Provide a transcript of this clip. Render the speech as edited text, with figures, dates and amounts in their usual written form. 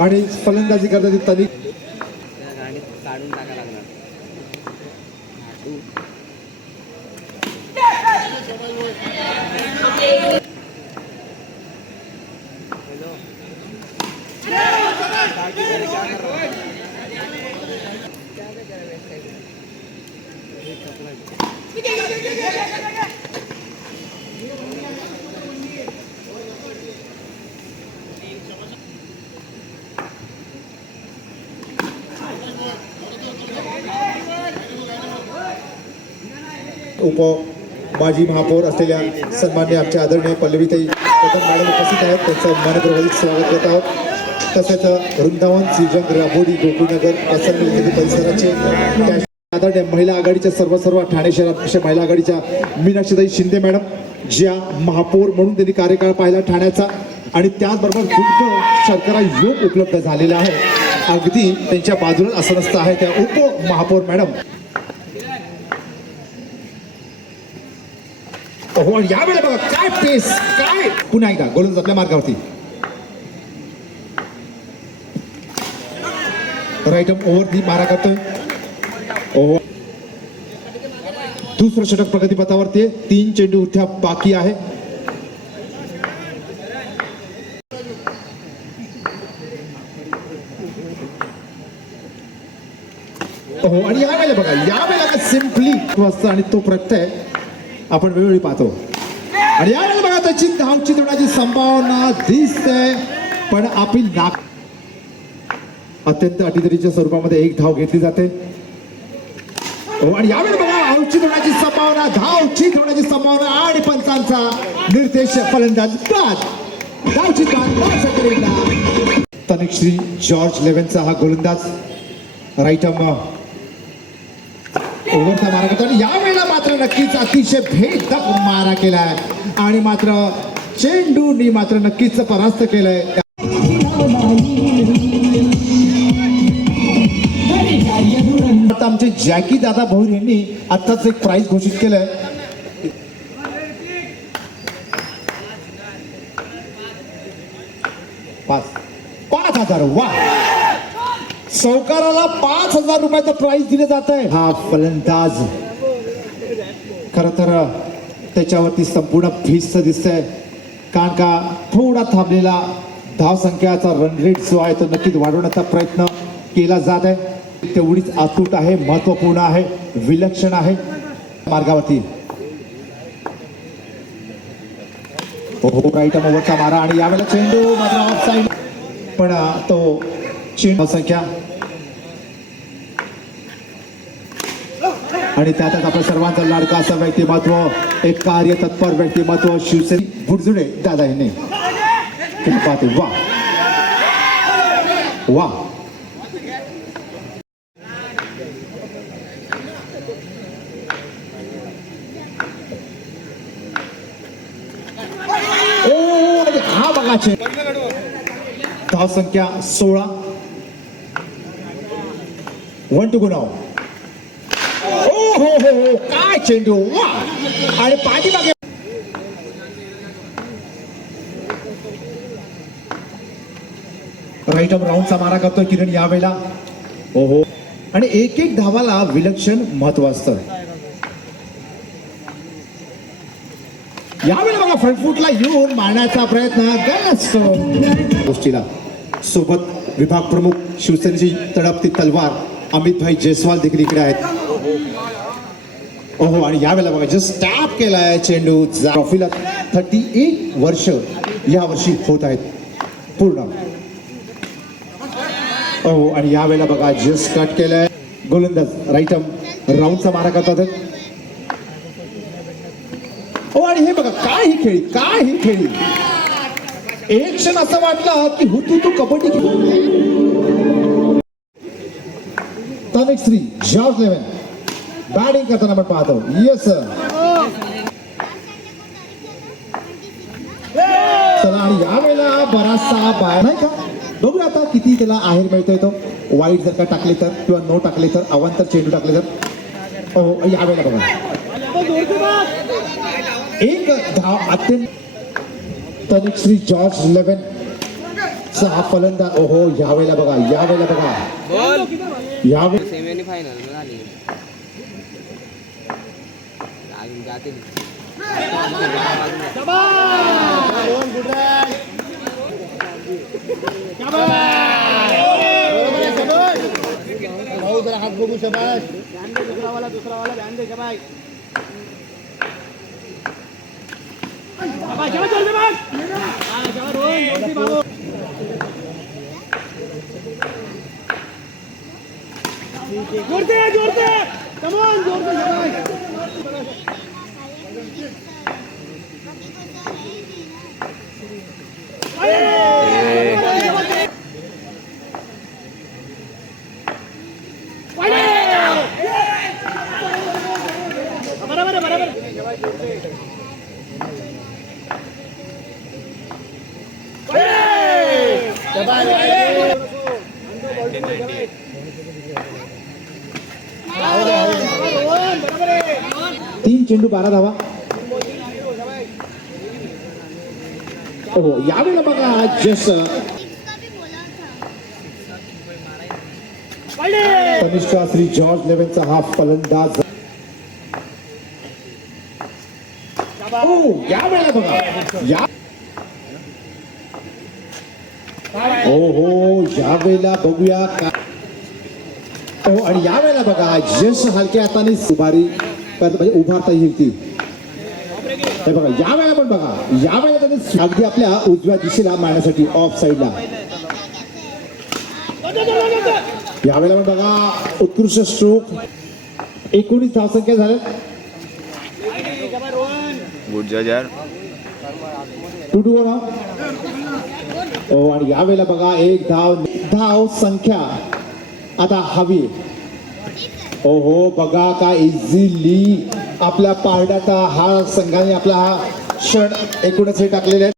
आणि फलंदाजी करताना तनिक काढून टाका लागणार. उप माजी महापौर असलेल्या सन्मान्य आमच्या आदरणीय पल्लवीताई कदम मॅडम उपस्थित आहेत, त्यांचं मनपूर्वक स्वागत करत आहोत. तसेच वृंदावन श्रीजंग राबोडी गोकुळनगर येथील परिसराचे आदरणीय महिला आघाडीच्या सर्व ठाणे शहराध्यक्ष महिला आघाडीच्या मीनाक्षीताई शिंदे मॅडम, ज्या महापौर म्हणून त्यांनी कार्यकाळ पाहिला ठाण्याचा, आणि त्याचबरोबर दुग्ध शर्करा योग उपलब्ध झालेला आहे. अगदी त्यांच्या बाजूला असनस्थ आहे त्या उप महापौर मॅडम. हो, यावेळेला बघा काय पेस, काय पुन्हा एकदा गोलंदाज आपल्या मार्गावरती. राईट अप ओव्हर ती मारा करतोय. ओव्हर दुसरं षटक प्रगतीपथावरती, 3 चेंडू उठ्या बाकी आहे. हो, आणि यावेळेला बघा, यावेळेला सिम्पली असतं आणि तो प्रत्यय आपण वेळोवेळी पाहतो. आणि यावेळेला बघा त्याची धावची होण्याची संभावना दिसते, पण आपली नाक अत्यंत अटीतटीच्या स्वरूपामध्ये एक धाव घेतली जाते. आणि यावेळेला बघा धावची होण्याची संभावना, धावची होण्याची संभावना, आणि पंचांचा निर्देश फलंदाज बाद. धावची तनिश्री जॉर्ज लेव्हनचा हा गोलंदाज राईट ओव्हरचा मारा करतो. आणि यावेळेला मात्र नक्कीच अतिशय भेदक मारा केलाय, आणि मात्र चेंडूनी मात्र नक्कीच परास्त केलंय. आमचे जॅकी दादा भोईर यांनी आत्ताच एक प्राइज घोषित केलंय. पाच हजार. वा, सौकाराला 5,000 रुपयाचं प्राइज दिलं जात आहे. हा फलंदाज खर तर त्याच्यावरती संपूर्ण भिस्त दिसतंय, कारण का थोडा थांबलेला धावसंख्याचा रन रेट जो आहे तो नक्कीच वाढवण्याचा प्रयत्न केला जात आहे. तेवढीच अतूट आहे, महत्वपूर्ण आहे, विलक्षण आहे मार्गावरती. हो, राईट ओव्हरचा मारा, आणि यावेळेला चेंडू मात्र ऑफ साईड, पण तो चेंडू संख्या आणि त्यातच आपल्या सर्वांचा लाडका असं व्यक्तिमत्व, एक कार्य तत्पर व्यक्तिमत्व शिवसेना बुडजुडे दादा यांनी पाहते. वा वा, हा बघा धाव संख्या 16. 1 to go now. हो, काय चेंडू. वा, आणि पाठीमागे राईट अप राऊंडचा मारा करतोय किरण यावेळेला. हो, आणि एक धावाला विलक्षण महत्व असतं. यावेळेला बघा फ्रंट फुटला येऊन मारण्याचा प्रयत्न गोष्टीला. सोबत विभाग प्रमुख शिवसेनेची तडपती तलवार अमित भाई जयस्वाल देखील इकडे आहेत. ओहो, आणि यावेळेला बघा जस्ट टॅप केलाय चेंडू. ट्रॉफीला 38 वर्ष या वर्षी होत आहेत पूर्ण. ओहो, आणि यावेळेला बघा जस्ट कट केलाय. गोलंदाज राईट राऊंडचा मारा करतात. हो, आणि हे बघा काय ही खेळी. एक क्षण असं वाटलं की तू कबड्डी तनिश्री जॉर्ज 11 बॅटिंग करताना आपण पाहतो. Yes sir. चला आणि यावेळेला बराचसा बाय नाही का, बघूया आता किती त्याला आहेर मिळतोय. तो वाईट जर का टाकले तर किंवा नो टाकले तर, अवांतर चेंडू टाकले तर. हो यावेळेला बघा एक धाव अत्यंत. तनिश्री जॉर्ज 11 चा हा फलंदाज. ओहो यावेळेला बघा, यावेळेला बघा, यावेळी सेमी फायनल झाली अजून जाते. हात बघू शबाश. तीन चेंडू 12 धावा. हो यावेळेला बघा जस तनिष्का श्री जॉर्ज 11 चा हा फलंदाज. हो यावेळेला बघा या हो यावेळेला बघूया का. हो आणि यावेळेला बघा यश हलक्या हाताने उभारी म्हणजे उभारता येईल ती. हे बघा यावेळेला पण बघा, यावेळेला त्याने अगदी आपल्या उजव्या दिशेला मारण्यासाठी ऑफ साईडला. यावेळेला पण बघा उत्कृष्ट स्ट्रोक. 19 धावसंख्या झाल्या. गुड जज यार. 2-2 हो आणि यावेळेला बघा एक धाव संख्या आता हवी. ओहो बघा का इझिली आपल्या पारड्याचा हा संघाने आपला हा क्षण एकूणच हे टाकलेले आहे.